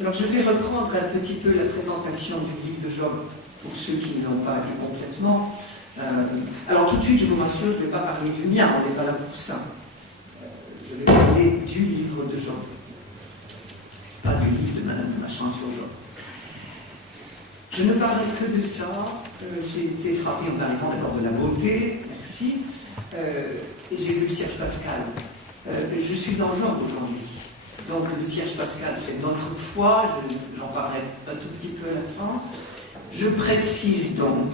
Alors je vais reprendre un petit peu la présentation du livre de Job pour ceux qui ne l'ont pas lu complètement. Alors tout de suite, je vous rassure, je ne vais pas parler du mien, on n'est pas là pour ça. Je vais parler du livre de Job, pas du livre de Madame Machin sur Job. Je ne parlerai que de ça. J'ai été frappée en arrivant d'abord de la beauté, merci, et j'ai vu le Cierge Pascal. Je suis dans Job aujourd'hui. Donc le Cierge Pascal, c'est notre foi, j'en parlerai un tout petit peu à la fin. Je précise donc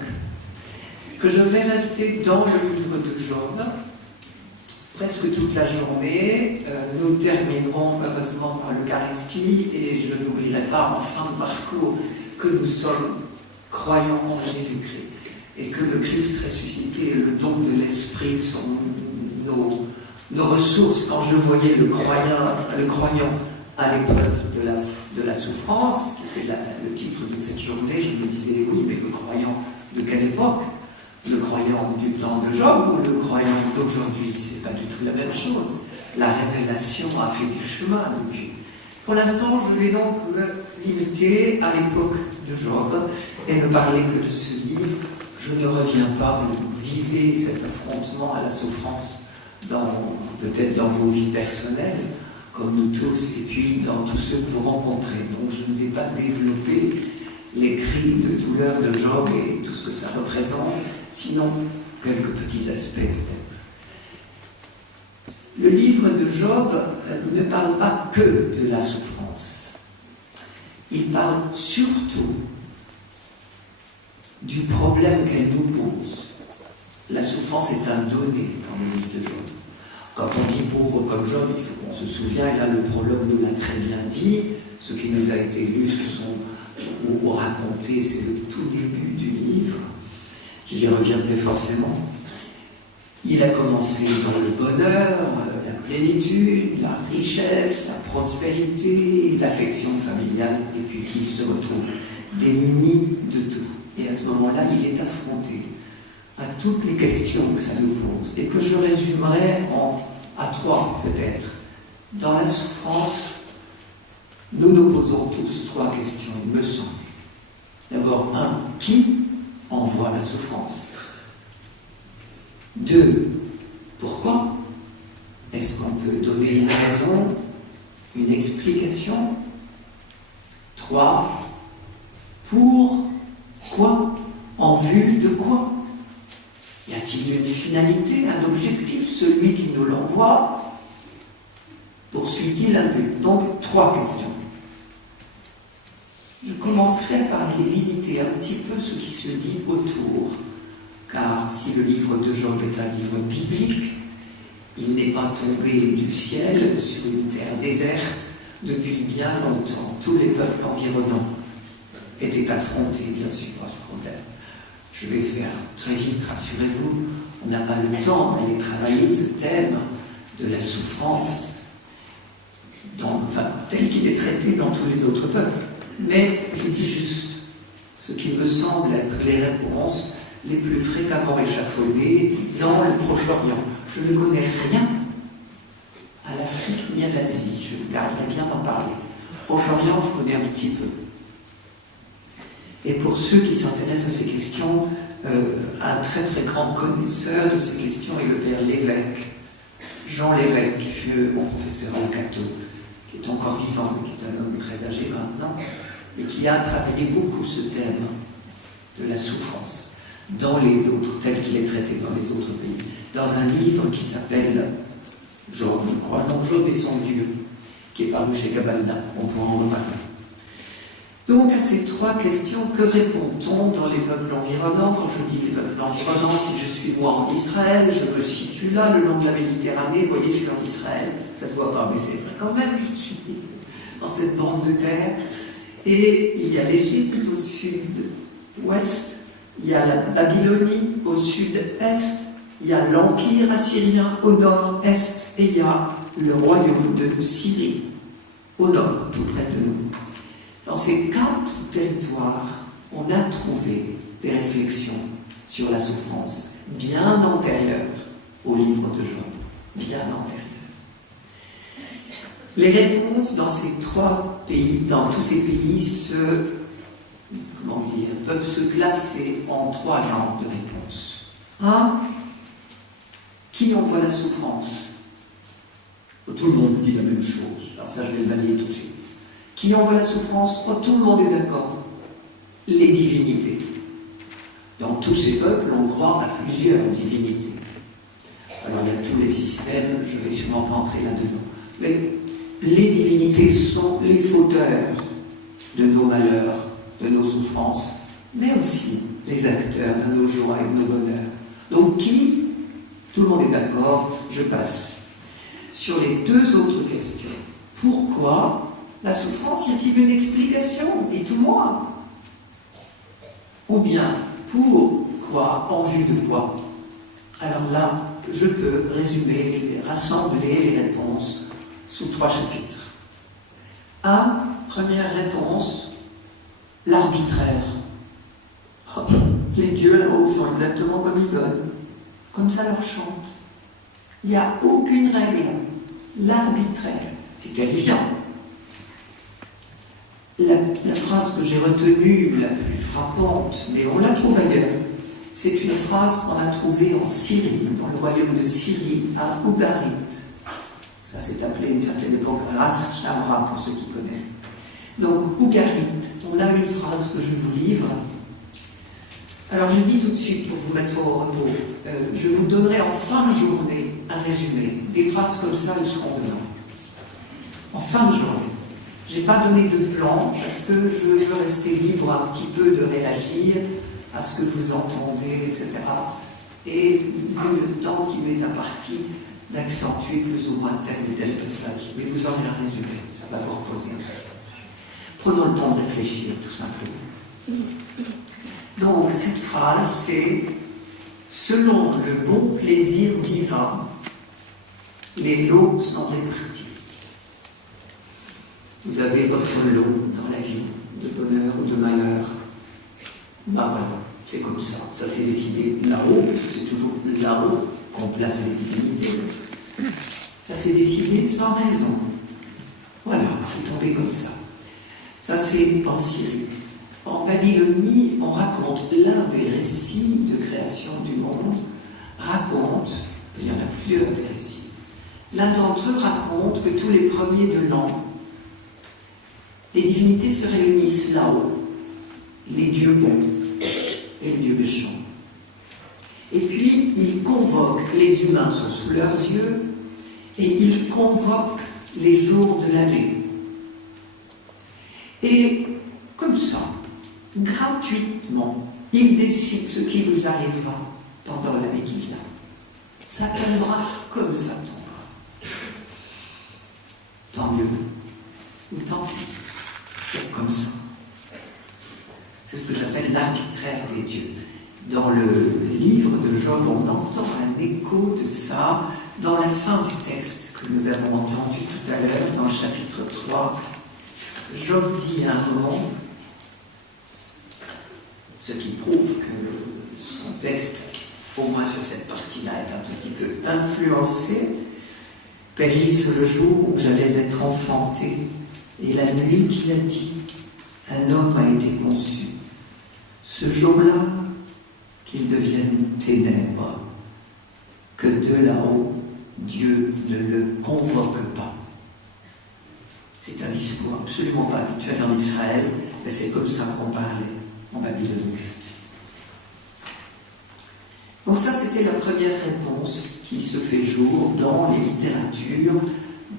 que je vais rester dans le livre de Job presque toute la journée. Nous terminerons heureusement par l'Eucharistie et je n'oublierai pas en fin de parcours que nous sommes croyants en Jésus-Christ et que le Christ ressuscité et le don de l'Esprit sont nos ressources. Quand je voyais le croyant à l'épreuve de la souffrance, qui était le titre de cette journée, je me disais oui, mais le croyant de quelle époque? Le croyant du temps de Job ou le croyant d'aujourd'hui? C'est pas du tout la même chose. La révélation a fait du chemin depuis. Pour l'instant, je vais donc me limiter à l'époque de Job et ne parler que de ce livre. Je ne reviens pas, vous vivez cet affrontement à la souffrance peut-être dans vos vies personnelles, comme nous tous, et puis dans tous ceux que vous rencontrez. Donc je ne vais pas développer les cris de douleur de Job et tout ce que ça représente, sinon quelques petits aspects peut-être. Le livre de Job ne parle pas que de la souffrance. Il parle surtout du problème qu'elle nous pose. La souffrance est un donné dans le livre de Job. Quand on dit pauvre comme Job, il faut qu'on se souvienne, et là le prologue nous l'a très bien dit, ce qui nous a été lu, ou raconté, c'est le tout début du livre. J'y reviendrai forcément. Il a commencé dans le bonheur, la plénitude, la richesse, la prospérité, l'affection familiale, et puis il se retrouve démuni de tout. Et à ce moment-là, il est affronté à toutes les questions que ça nous pose, et que je résumerai à trois peut-être. Dans la souffrance, nous nous posons tous trois questions, il me semble. D'abord, qui envoie la souffrance? 2, pourquoi? Est-ce qu'on peut donner une raison, une explication? 3, pourquoi? En vue de quoi? Y a-t-il une finalité, un objectif? Celui qui nous l'envoie poursuit-il un but? Donc, 3 questions. Je commencerai par aller visiter un petit peu ce qui se dit autour, car si le livre de Job est un livre biblique, il n'est pas tombé du ciel sur une terre déserte depuis bien longtemps. Tous les peuples environnants étaient affrontés, bien sûr, à ce problème. Je vais faire très vite, rassurez-vous, on n'a pas le temps d'aller travailler ce thème de la souffrance tel qu'il est traité dans tous les autres peuples. Mais je dis juste ce qui me semble être les réponses les plus fréquemment échafaudées dans le Proche-Orient. Je ne connais rien à l'Afrique ni à l'Asie, je me garderai bien d'en parler. Proche-Orient, je connais un petit peu. Et pour ceux qui s'intéressent à ces questions, un très très grand connaisseur de ces questions est le père Lévesque, Jean Lévesque, qui fut mon professeur à Cateau, qui est encore vivant, mais qui est un homme très âgé maintenant, et qui a travaillé beaucoup ce thème de la souffrance dans les autres, tel qu'il est traité dans les autres pays, dans un livre qui s'appelle Job, je crois, non, Job et son Dieu, qui est paru chez Gabaldin, on pourra en reparler. Donc à ces 3 questions, que répond-on dans les peuples environnants? Quand je dis les peuples environnants, si je suis moi en Israël, je me situe là, le long de la Méditerranée, vous voyez, je suis en Israël, ça ne se voit pas, mais c'est vrai quand même, je suis dans cette bande de terre. Et il y a l'Égypte au sud-ouest, il y a la Babylonie au sud-est, il y a l'Empire assyrien au nord-est, et il y a le royaume de Syrie au nord, tout près de nous. Dans ces 4 territoires, on a trouvé des réflexions sur la souffrance bien antérieures au livre de Job, bien antérieures. Les réponses dans ces trois pays, dans tous ces pays, peuvent se classer en trois genres de réponses. Un, qui envoie la souffrance? Tout le monde dit la même chose. Alors ça, je vais le balayer tout de suite. Qui envoie la souffrance? Tout le monde est d'accord. Les divinités. Dans tous ces peuples, on croit à plusieurs divinités. Alors il y a tous les systèmes, je ne vais sûrement pas entrer là-dedans. Mais les divinités sont les fauteurs de nos malheurs, de nos souffrances, mais aussi les acteurs de nos joies et de nos bonheurs. Donc qui? Tout le monde est d'accord, je passe. Sur les deux autres questions, pourquoi la souffrance? Y a-t-il une explication? Dites-moi. Ou bien, pourquoi? En vue de quoi? Alors là, je peux résumer, rassembler les réponses sous trois chapitres. Première réponse, l'arbitraire. Les dieux là-haut font exactement comme ils veulent, comme ça leur chante. Il n'y a aucune règle. L'arbitraire, c'est terrifiant. La phrase que j'ai retenue, la plus frappante, mais on la trouve ailleurs, c'est une phrase qu'on a trouvée en Syrie, dans le royaume de Syrie, à Ougarit. Ça s'est appelé à une certaine époque Ras Shamra, pour ceux qui connaissent. Donc, Ougarit, on a une phrase que je vous livre. Alors, je dis tout de suite, pour vous mettre au repos, je vous donnerai en fin de journée un résumé. Des phrases comme ça, elles seront dedans. En fin de journée. Je n'ai pas donné de plan, parce que je veux rester libre un petit peu de réagir à ce que vous entendez, etc. Et vu le temps qui m'est imparti, d'accentuer plus ou moins tel ou tel passage. Mais vous aurez un résumé, ça va vous reposer un peu. Prenons le temps de réfléchir, tout simplement. Donc, cette phrase, c'est « Selon le bon plaisir divin, les lots sont répartis. » Vous avez votre lot dans la vie, de bonheur ou de malheur. Ben voilà, c'est comme ça. Ça s'est décidé là-haut, parce que c'est toujours là-haut qu'on place les divinités. Ça s'est décidé sans raison. Voilà, c'est tombé comme ça. Ça, c'est en Syrie. En Babylonie, on raconte l'un des récits de création du monde, il y en a plusieurs des récits, l'un d'entre eux raconte que tous les premiers de l'an, les divinités se réunissent là-haut, les dieux bons et les dieux méchants. Et puis, ils convoquent, les humains sont sous leurs yeux, et ils convoquent les jours de l'année. Et comme ça, gratuitement, ils décident ce qui vous arrivera pendant l'année qui vient. Ça tombera comme ça tombera. Tant mieux, ou tant pis, c'est comme ça. C'est ce que j'appelle l'arbitraire des dieux. Dans le livre de Job, on entend un écho de ça dans la fin du texte que nous avons entendu tout à l'heure, dans le chapitre 3. Job dit à un moment, ce qui prouve que son texte, au moins sur cette partie-là, est un tout petit peu influencé. Périsse le jour où j'allais être enfanté, et la nuit qu'il a dit, un homme a été conçu. Ce jour-là, qu'il devienne ténèbres, que de là-haut, Dieu ne le convoque pas. C'est un discours absolument pas habituel en Israël, mais c'est comme ça qu'on parlait en Babylonie. Donc ça, c'était la première réponse qui se fait jour dans les littératures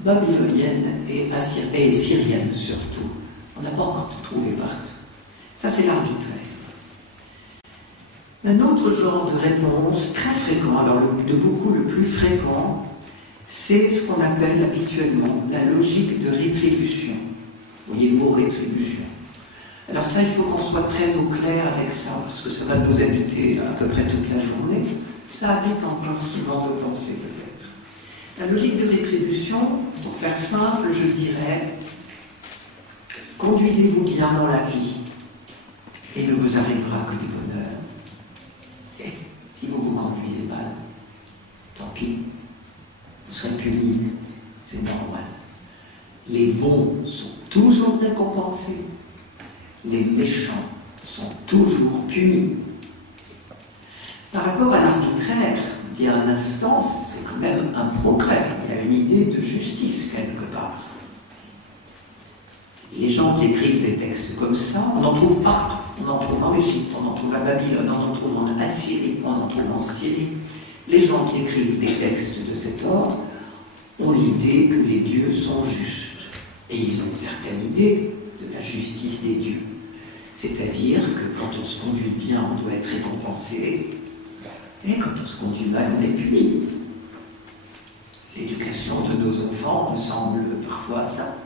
babyloniennes et syriennes surtout. On n'a pas encore tout trouvé partout. Ça, c'est l'arbitraire. Un autre genre de réponse très fréquent, alors de beaucoup le plus fréquent, c'est ce qu'on appelle habituellement la logique de rétribution. Vous voyez le mot rétribution. Alors ça, il faut qu'on soit très au clair avec ça, parce que ça va nous habiter à peu près toute la journée. Ça habite encore souvent nos pensées, peut-être. La logique de rétribution, pour faire simple, je dirais, conduisez-vous bien dans la vie, et il ne vous arrivera que du bonheur. Et si vous vous conduisez mal, tant pis, vous serez puni, c'est normal. les bons sont toujours récompensés, les méchants sont toujours punis. Par rapport à l'arbitraire, dit un instant, c'est quand même un progrès. Il y a une idée de justice quelque part. Les gens qui écrivent des textes comme ça, on en trouve partout. On en trouve en Égypte, on en trouve à Babylone, on en trouve en Assyrie, on en trouve en Syrie. Les gens qui écrivent des textes de cet ordre ont l'idée que les dieux sont justes. Et ils ont une certaine idée de la justice des dieux. C'est-à-dire que quand on se conduit bien, on doit être récompensé, et quand on se conduit mal, on est puni. L'éducation de nos enfants ressemble parfois à ça.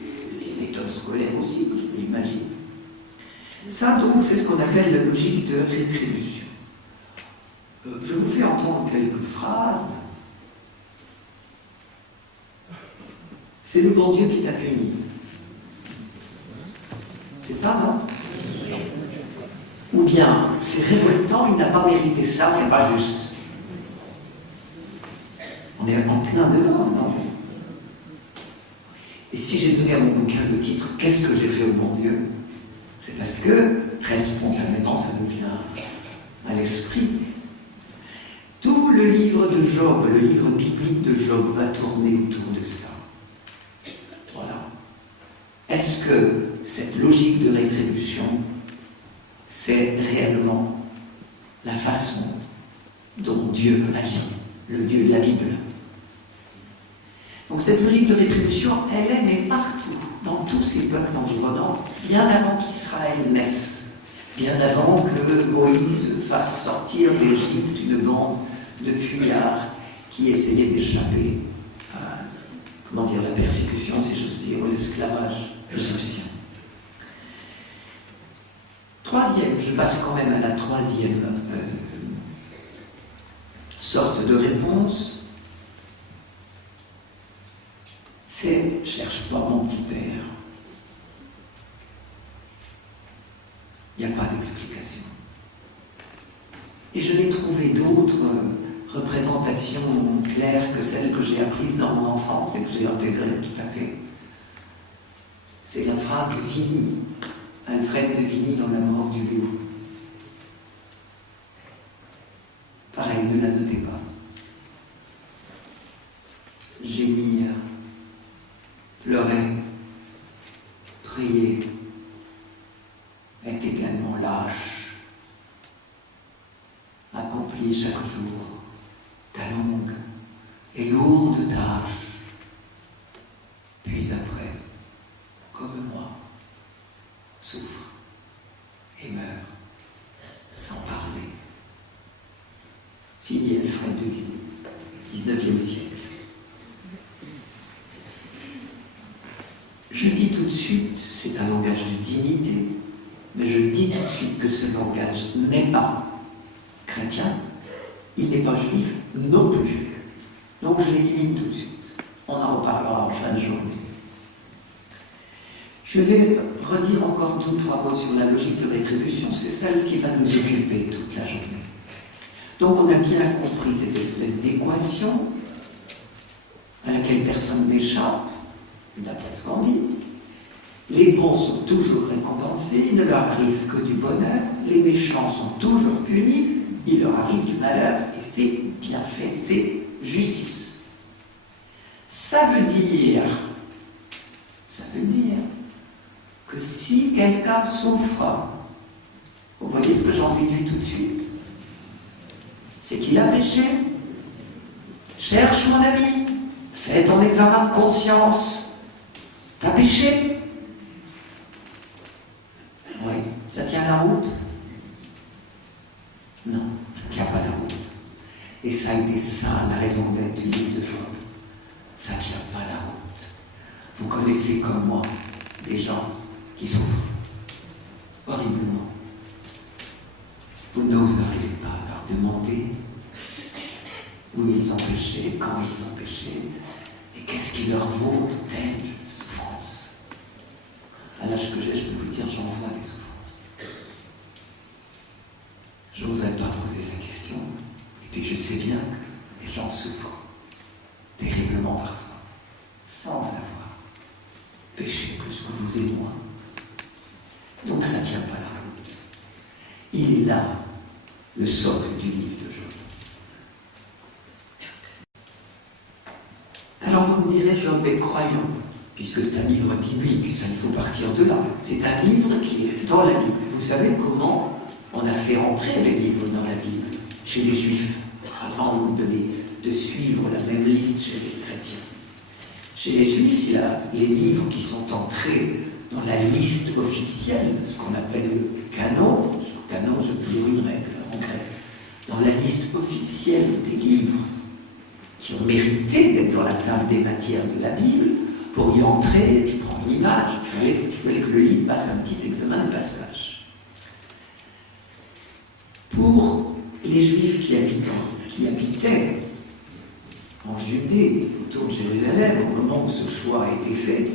Les méthodes scolaires aussi, je l'imagine. Ça, donc, c'est ce qu'on appelle la logique de rétribution. Je vous fais entendre quelques phrases. C'est le bon Dieu qui t'a puni. C'est ça, non? Ou bien, c'est révoltant, il n'a pas mérité ça, c'est pas juste. On est en plein dedans, non? Et si j'ai donné à mon bouquin le titre « Qu'est-ce que j'ai fait au bon Dieu ?» c'est parce que, très spontanément, ça nous vient à l'esprit. Tout le livre de Job, le livre biblique de Job, va tourner autour de ça. Voilà. Est-ce que cette logique de rétribution, c'est réellement la façon dont Dieu agit, le Dieu de la Bible? Donc cette logique de rétribution, elle est mais partout, dans tous ces peuples environnants, bien avant qu'Israël naisse, bien avant que Moïse fasse sortir d'Égypte une bande de fuyards qui essayaient d'échapper à, comment dire, la persécution, si j'ose dire, ou l'esclavage égyptien. Troisième, je passe quand même à la troisième sorte de réponse, c'est « cherche pas mon petit père ». Il n'y a pas d'explication. Et je n'ai trouvé d'autres représentations claires que celles que j'ai apprises dans mon enfance et que j'ai intégrées tout à fait. C'est la phrase de Vigny, Alfred de Vigny dans La mort du loup. Pareil, ne la notez pas. Gémir, pleurer, prier est également lâche. Accomplis chaque jour ta longue et lourde tâche. Puis après, comme moi, souffre et meurt sans parler. Signé Alfred de Vigny, 19e siècle. Je dis tout de suite, c'est un langage de dignité, mais je dis tout de suite que ce langage n'est pas chrétien, il n'est pas juif non plus. Donc je l'élimine tout de suite. On en reparlera en fin de journée. Je vais redire encore 2 ou 3 mots sur la logique de rétribution, c'est celle qui va nous occuper toute la journée. Donc on a bien compris cette espèce d'équation à laquelle personne n'échappe, d'après ce qu'on dit. Les bons sont toujours récompensés, il ne leur arrive que du bonheur, les méchants sont toujours punis, il leur arrive du malheur, et c'est bien fait, c'est justice. Ça veut dire que si quelqu'un souffre, vous voyez ce que j'en déduis tout de suite, c'est qu'il a péché. Cherche mon ami, fais ton examen de conscience. T'as péché? Oui. Ça tient la route? Non, ça ne tient pas la route. Et ça a été ça, la raison d'être du livre de Job. Ça ne tient pas la route. Vous connaissez comme moi des gens qui souffrent horriblement. Vous n'oseriez pas leur demander où ils ont péché, quand ils ont péché, et qu'est-ce qui leur vaut de telles souffrances. À l'âge que j'ai, je peux vous dire, j'en vois des souffrances. Je n'oserais pas poser la question, et puis je sais bien que des gens souffrent terriblement parfois, sans avoir péché plus que vous et moi. Donc ça ne tient pas la route. Il est là, le socle du livre de Job. Alors vous me direz, Job est croyant, puisque c'est un livre biblique, ça il faut partir de là. C'est un livre qui est dans la Bible. Vous savez comment on a fait entrer les livres dans la Bible, chez les Juifs, avant de suivre la même liste chez les chrétiens. Chez les Juifs, il y a les livres qui sont entrés dans la liste officielle, ce qu'on appelle le canon. Ce canon, je peux dire une règle en grec. Dans la liste officielle des livres qui ont mérité d'être dans la table des matières de la Bible, pour y entrer, je prends une image, il fallait que le livre passe un petit examen de passage. Pour les Juifs qui habitaient en Judée, autour de Jérusalem, au moment où ce choix a été fait,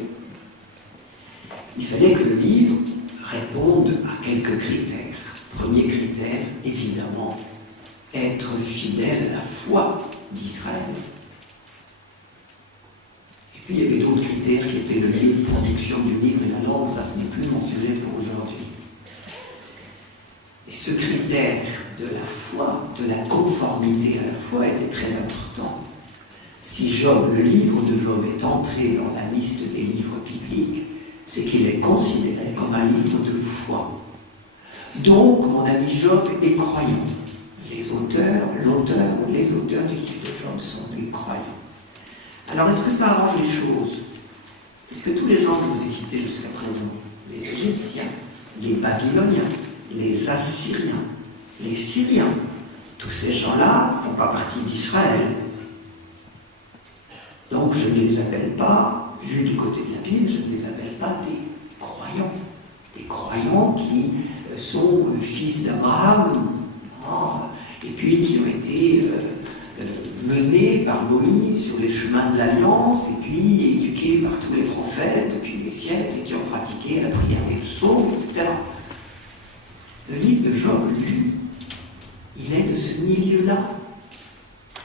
il fallait que le livre réponde à quelques critères. Premier critère, évidemment, être fidèle à la foi d'Israël. Et puis il y avait d'autres critères qui étaient le lieu de production du livre et la langue, ça ce n'est plus mon sujet pour aujourd'hui. Et ce critère de la foi, de la conformité à la foi était très important. Si Job, le livre de Job est entré dans la liste des livres bibliques, c'est qu'il est considéré comme un livre de foi. Donc, mon ami Job est croyant. L'auteur ou les auteurs du livre de Job sont des croyants. Alors, est-ce que ça arrange les choses? Est-ce que tous les gens que je vous ai cités jusqu'à présent, les Égyptiens, les Babyloniens, les Assyriens, les Syriens, tous ces gens-là ne font pas partie d'Israël? Donc, je ne les appelle pas, vu du côté de la Bible, je ne les appelle pas des croyants. Des croyants qui sont fils d'Abraham, et puis qui ont été menés par Moïse sur les chemins de l'Alliance, et puis éduqués par tous les prophètes depuis des siècles, et qui ont pratiqué la prière des psaumes, etc. Le livre de Job, lui, il est de ce milieu-là.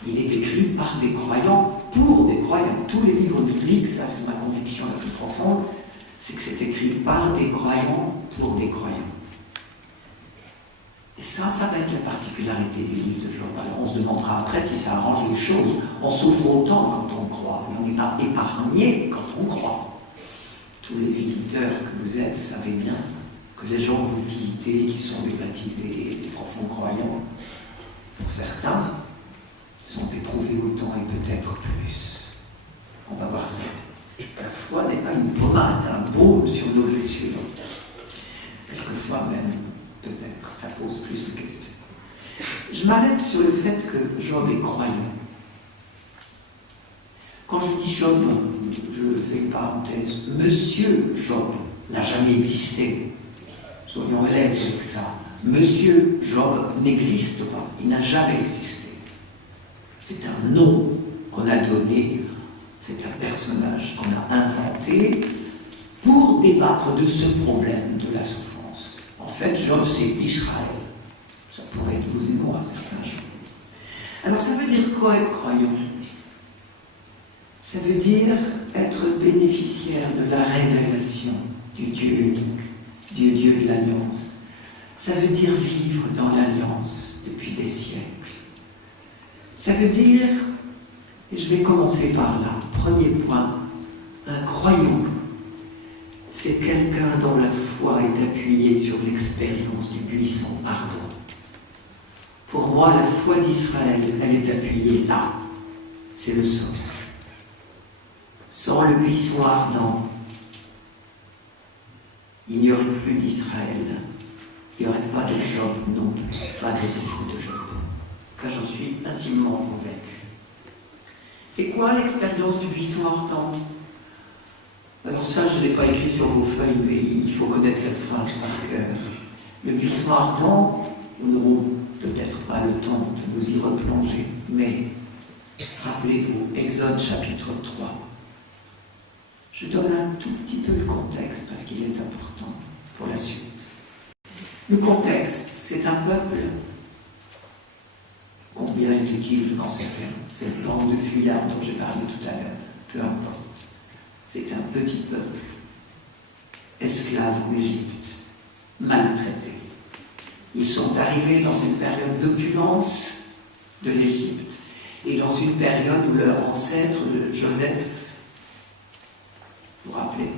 Il est écrit par des croyants, pour des croyants. Tous les livres bibliques, ça c'est ma conviction la plus profonde, c'est que c'est écrit par des croyants, pour des croyants. Et ça va être la particularité du livre de Job. Alors on se demandera après si ça arrange les choses. On souffre autant quand on croit, mais on n'est pas épargné quand on croit. Tous les visiteurs que vous êtes savez bien que les gens que vous visitez, qui sont des baptisés, des profonds croyants, pour certains, sont éprouvés autant et peut-être plus. On va voir ça. La foi n'est pas une pommade, un baume sur nos blessures. Quelquefois même, peut-être, ça pose plus de questions. Je m'arrête sur le fait que Job est croyant. Quand je dis Job, je fais une parenthèse. Monsieur Job n'a jamais existé. Soyons honnêtes avec ça. Monsieur Job n'existe pas. Il n'a jamais existé. C'est un nom qu'on a donné, c'est un personnage qu'on a inventé pour débattre de ce problème de la souffrance. En fait, Job, c'est Israël. Ça pourrait être vous et moi, certains jours. Alors, ça veut dire quoi être croyant? Ça veut dire être bénéficiaire de la révélation du Dieu unique, du Dieu de l'Alliance. Ça veut dire vivre dans l'Alliance depuis des siècles. Ça veut dire, et je vais commencer par là, premier point, un croyant, c'est quelqu'un dont la foi est appuyée sur l'expérience du buisson ardent. Pour moi, la foi d'Israël, elle est appuyée là. C'est le socle. Sans le buisson ardent, il n'y aurait plus d'Israël. Il n'y aurait pas de Job non plus, pas de livre de Job. Ça, j'en suis intimement convaincu. C'est quoi l'expérience du buisson ardent? Alors ça, je ne l'ai pas écrit sur vos feuilles, mais il faut connaître cette phrase par cœur. Le buisson ardent, nous n'aurons peut-être pas le temps de nous y replonger, mais rappelez-vous, Exode chapitre 3. Je donne un tout petit peu de contexte parce qu'il est important pour la suite. Le contexte, c'est un peuple. Combien est-il, je n'en sais rien. Cette bande de fuyards dont j'ai parlé tout à l'heure, peu importe. C'est un petit peuple esclaves en Égypte, maltraités. Ils sont arrivés dans une période d'opulence de l'Égypte et dans une période où leur ancêtre Joseph, vous vous rappelez,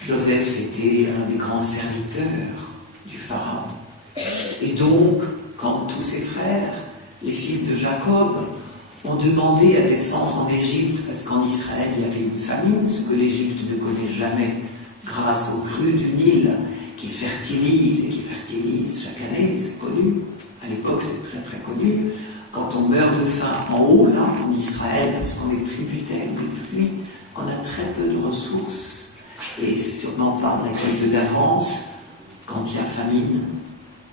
Joseph était un des grands serviteurs du Pharaon. Et donc, quand tous ses frères, les fils de Jacob, ont demandé à descendre en Égypte, parce qu'en Israël il y avait une famine, ce que l'Égypte ne connaît jamais, grâce aux crues du Nil qui fertilisent chaque année, c'est connu. À l'époque, c'est très très connu. Quand on meurt de faim en haut, là, en Israël, parce qu'on est tributaire des pluies, on a très peu de ressources, et sûrement pas de récolte d'avance, quand il y a famine.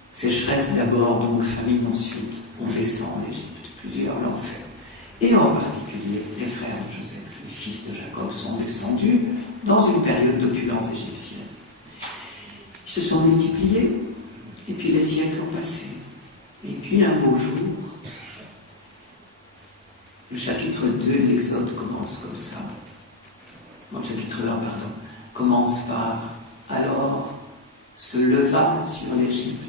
Sécheresse d'abord, donc famine ensuite. On descend en Égypte, plusieurs l'ont fait. Et en particulier, les frères de Joseph, les fils de Jacob, sont descendus dans une période d'opulence égyptienne. Ils se sont multipliés, et puis les siècles ont passé. Et puis un beau jour, le chapitre 2 de l'Exode commence comme ça. Non, le chapitre 1, pardon, commence par « Alors se leva sur l'Égypte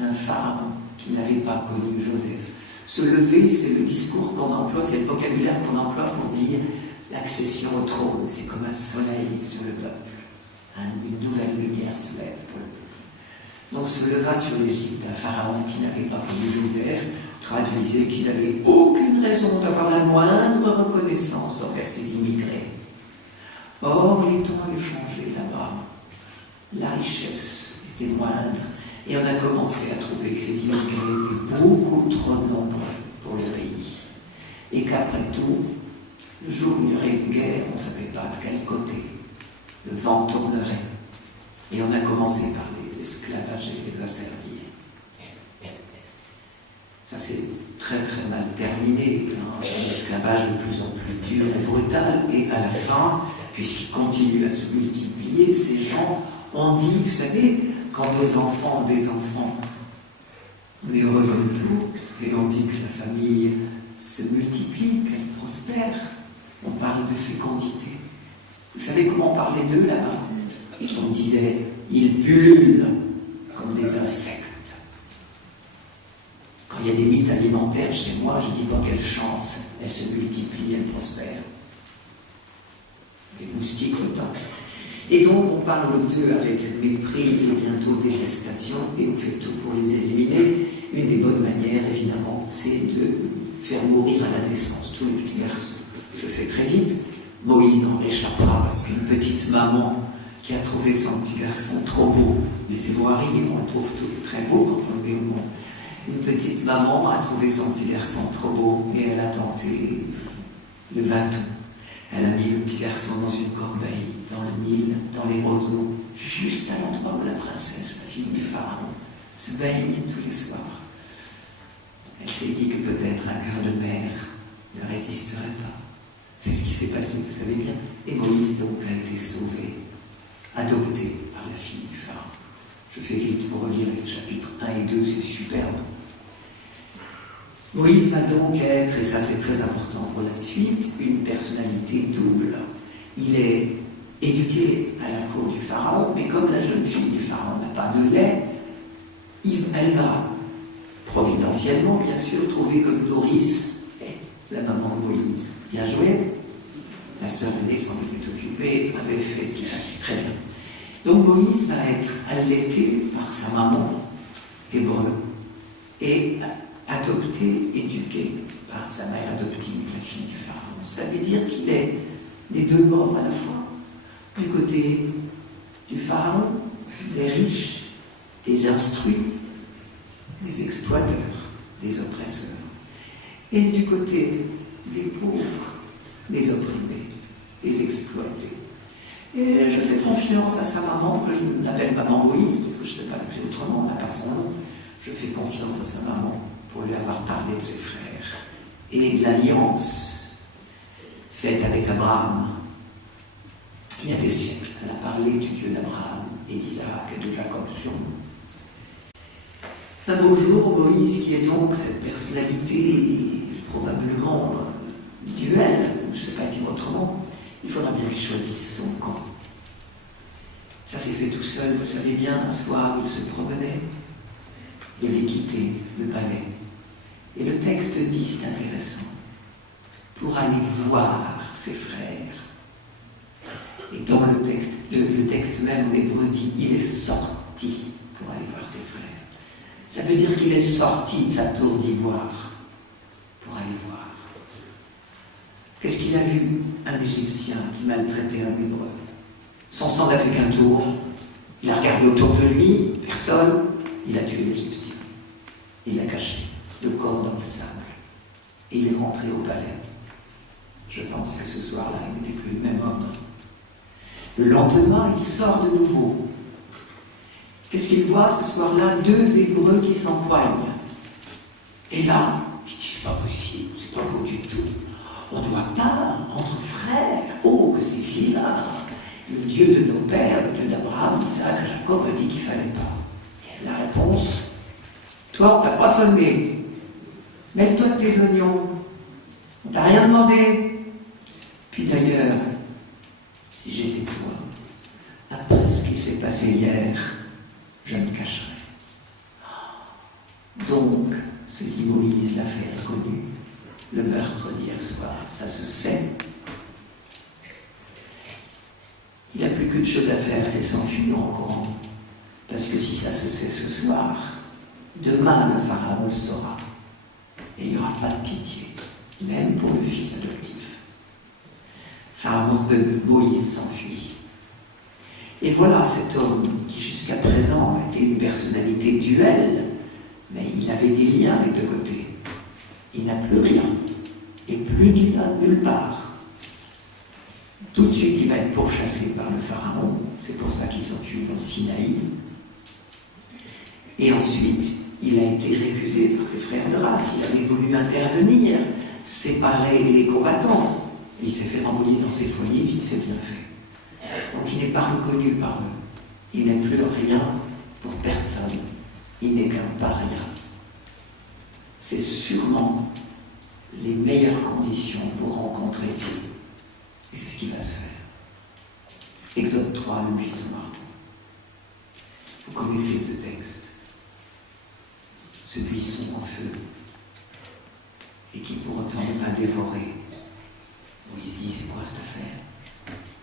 un pharaon qui n'avait pas connu Joseph. » Se lever, c'est le discours qu'on emploie, c'est le vocabulaire qu'on emploie pour dire l'accession au trône. C'est comme un soleil sur le peuple. Une nouvelle lumière se lève pour le peuple. Donc se leva sur l'Égypte un pharaon qui n'avait pas connu Joseph, traduisait qui n'avait aucune raison d'avoir la moindre reconnaissance envers ses immigrés. Or, les temps avaient changé là-bas. La richesse était moindre. Et on a commencé à trouver que ces immigrés étaient beaucoup trop nombreux pour le pays. Et qu'après tout, le jour où il y aurait une guerre, on ne savait pas de quel côté le vent tournerait. Et on a commencé par les esclavager, les asservir. Ça s'est très très mal terminé, hein, un esclavage de plus en plus dur et brutal. Et à la fin, puisqu'il continue à se multiplier, ces gens ont dit, vous savez, quand nos enfants ont des enfants, on est heureux comme tout, et on dit que la famille se multiplie, qu'elle prospère. On parle de fécondité. Vous savez comment on parlait d'eux là-bas? On disait, ils pullulent comme des insectes. Quand il y a des mythes alimentaires chez moi, je dis pas quelle chance, elles se multiplient, elles prospèrent. Les moustiques autant. Et donc on parle d'eux avec mépris et bientôt détestation, et on fait tout pour les éliminer. Une des bonnes manières, évidemment, c'est de faire mourir à la naissance tous les petits garçons. Je fais très vite. Moïse en échappera parce qu'une petite maman qui a trouvé son petit garçon trop beau, mais c'est beau à rire, on le trouve tout très beau quand on le met au monde. Une petite maman a trouvé son petit garçon trop beau et elle a tenté le va-tout. Elle a mis le petit garçon dans une corbeille, dans le Nil, dans les roseaux, juste à l'endroit où la princesse, la fille du pharaon, se baigne tous les soirs. Elle s'est dit que peut-être un cœur de mère ne résisterait pas. C'est ce qui s'est passé, vous savez bien. Et Moïse donc a été sauvé, adopté par la fille du pharaon. Je fais vite, vous relire les chapitres 1 et 2, c'est superbe. Moïse va donc être, et ça c'est très important pour la suite, une personnalité double. Il est éduqué à la cour du pharaon, mais comme la jeune fille du pharaon n'a pas de lait, elle va providentiellement, bien sûr, trouver comme nourrice la maman de Moïse. Bien joué. La sœur aînée s'en était occupée, avait fait ce qu'il fallait. Très bien. Donc Moïse va être allaité par sa maman hébreu et adopté, éduqué par sa mère adoptive, la fille du pharaon. Ça veut dire qu'il est des deux bords à la fois. Du côté du pharaon, des riches, des instruits, des exploiteurs, des oppresseurs. Et du côté des pauvres, des opprimés, des exploités. Et je fais confiance à sa maman, que je l'appelle maman Moïse, parce que je ne sais pas l'appeler autrement, on n'a pas son nom. Je fais confiance à sa maman pour lui avoir parlé de ses frères et de l'alliance faite avec Abraham. Il y a des siècles, elle a parlé du Dieu d'Abraham et d'Isaac et de Jacob sur nous. Un beau jour, Moïse, qui est donc cette personnalité probablement duel, je ne sais pas dire autrement, il faudra bien qu'il choisisse son camp. Ça s'est fait tout seul, vous savez bien, un soir, il se promenait, il avait quitté le palais. Et le texte dit, c'est intéressant, pour aller voir ses frères. Et dans le texte même en hébreu dit, il est sorti pour aller voir ses frères. Ça veut dire qu'il est sorti de sa tour d'ivoire pour aller voir. Qu'est-ce qu'il a vu? Un Égyptien qui maltraitait un Hébreu. Son sang n'a fait qu'un tour. Il a regardé autour de lui, personne. Il a tué l'Égyptien. Il l'a caché, le corps dans le sable. Et il est rentré au palais. Je pense que ce soir-là, il n'était plus le même homme. Le lendemain, il sort de nouveau. Qu'est-ce qu'il voit ce soir-là? 2 Hébreux qui s'empoignent. Et là, il dit, c'est pas possible, c'est pas beau du tout. On ne doit pas, entre frères, oh, que c'est vilain. Le Dieu de nos pères, le Dieu d'Abraham, d'Isaac, Jacob a dit qu'il ne fallait pas. Et la réponse, toi, on t'a pas sonné. Mêle-toi de tes oignons. On t'a rien demandé. Puis d'ailleurs, si j'étais toi, après ce qui s'est passé hier, je me cacherai. Donc, ce qui Moïse l'a fait reconnu, le meurtre d'hier soir, ça se sait. Il n'a plus qu'une chose à faire, c'est s'enfuir en courant. Parce que si ça se sait ce soir, demain le pharaon le saura. Et il n'y aura pas de pitié, même pour le fils adoptif. Moïse s'enfuit. Et voilà cet homme qui jusqu'à présent était une personnalité duelle, mais il avait des liens des 2 côtés. Il n'a plus rien, et plus nulle part. Tout de suite, il va être pourchassé par le pharaon, c'est pour ça qu'il s'enfuit dans le Sinaï. Et ensuite, il a été récusé par ses frères de race, il avait voulu intervenir, séparer les combattants. Il s'est fait renvoyer dans ses foyers, vite fait, bien fait. Donc il n'est pas reconnu par eux. Il n'est plus rien pour personne. Il n'est qu'un paria. C'est sûrement les meilleures conditions pour rencontrer Dieu. Et c'est ce qui va se faire. Exode 3, le buisson ardent. Vous connaissez ce texte. Ce buisson en feu. Et qui pour autant n'est pas dévoré. Moïse dit, c'est quoi cette affaire?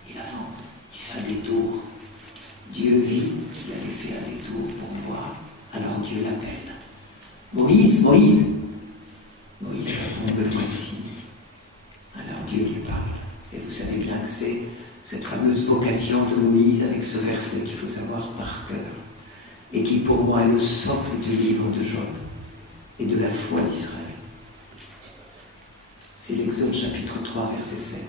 Il avance, il fait un détour. Dieu vit, il avait fait un détour pour voir. Alors Dieu l'appelle. Moïse, Moïse. Moïse répond, me voici. Alors Dieu lui parle. Et vous savez bien que c'est cette fameuse vocation de Moïse avec ce verset qu'il faut savoir par cœur. Et qui pour moi est le socle du livre de Job et de la foi d'Israël. C'est l'Exode chapitre 3, verset 7.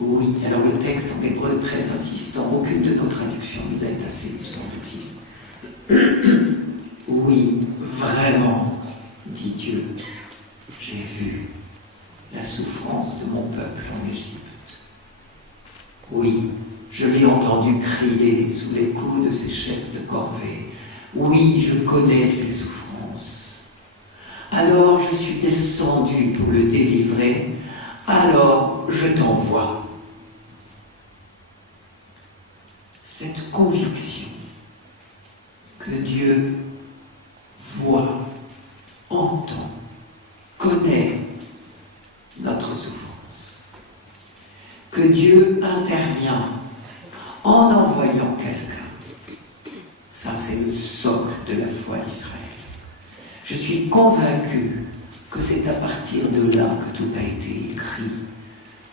Oui, alors le texte en hébreu très insistant, aucune de nos traductions ne l'a assez, me semble-t-il. Oui, vraiment, dit Dieu, j'ai vu la souffrance de mon peuple en Égypte. Oui, je l'ai entendu crier sous les coups de ses chefs de corvée. Oui, je connais ses souffrances. Alors je suis descendu pour le délivrer, alors je t'envoie. Cette conviction que Dieu voit, entend, connaît notre souffrance, que Dieu intervient en envoyant quelqu'un, ça c'est le socle de la foi d'Israël. Je suis convaincu que c'est à partir de là que tout a été écrit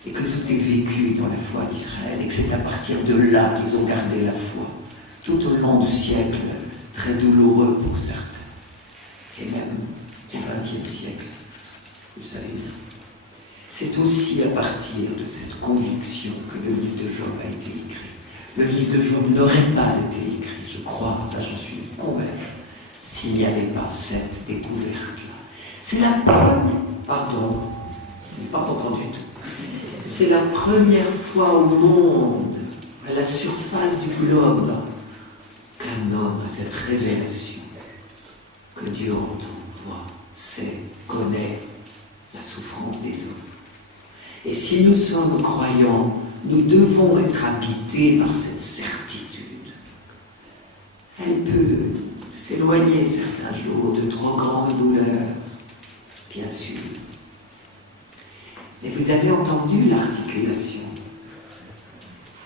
et que tout est vécu dans la foi d'Israël et que c'est à partir de là qu'ils ont gardé la foi tout au long de siècles très douloureux pour certains et même au XXe siècle, vous le savez bien. C'est aussi à partir de cette conviction que le livre de Job a été écrit. Le livre de Job n'aurait pas été écrit, je crois, ça j'en suis convaincu, s'il n'y avait pas cette découverte-là. C'est la première, pardon, je n'ai pas entendu tout. C'est la première fois au monde, à la surface du globe, qu'un homme a cette révélation que Dieu entend, voit, sait, connaît la souffrance des hommes. Et si nous sommes croyants, nous devons être habités par cette certitude. Elle peut s'éloigner certains jours de trop grandes douleurs, bien sûr. Mais vous avez entendu l'articulation.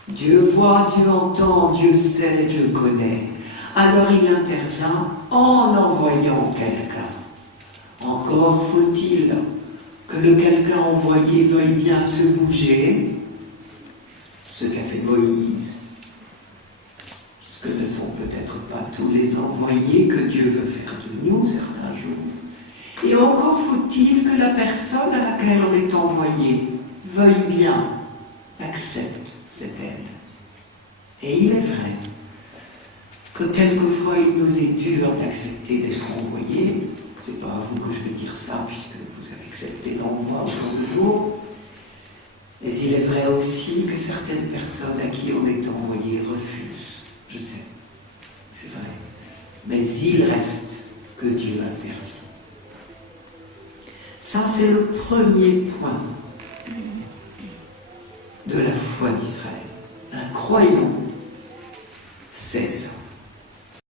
Dieu voit, Dieu entend, Dieu sait, Dieu connaît. Alors il intervient en envoyant quelqu'un. Encore faut-il que le quelqu'un envoyé veuille bien se bouger, ce qu'a fait Moïse, ce que ne font peut-être pas tous les envoyés que Dieu veut faire de nous certains jours. Et encore faut-il que la personne à laquelle on est envoyé veuille bien, accepte cette aide. Et il est vrai que quelquefois il nous est dur d'accepter d'être envoyé. C'est pas à vous que je vais dire ça, puisque vous avez accepté l'envoi au jour le jour. Mais il est vrai aussi que certaines personnes à qui on est envoyé refusent. Je sais, c'est vrai. Mais il reste que Dieu intervient. Ça, c'est le premier point de la foi d'Israël. Un croyant sait ça.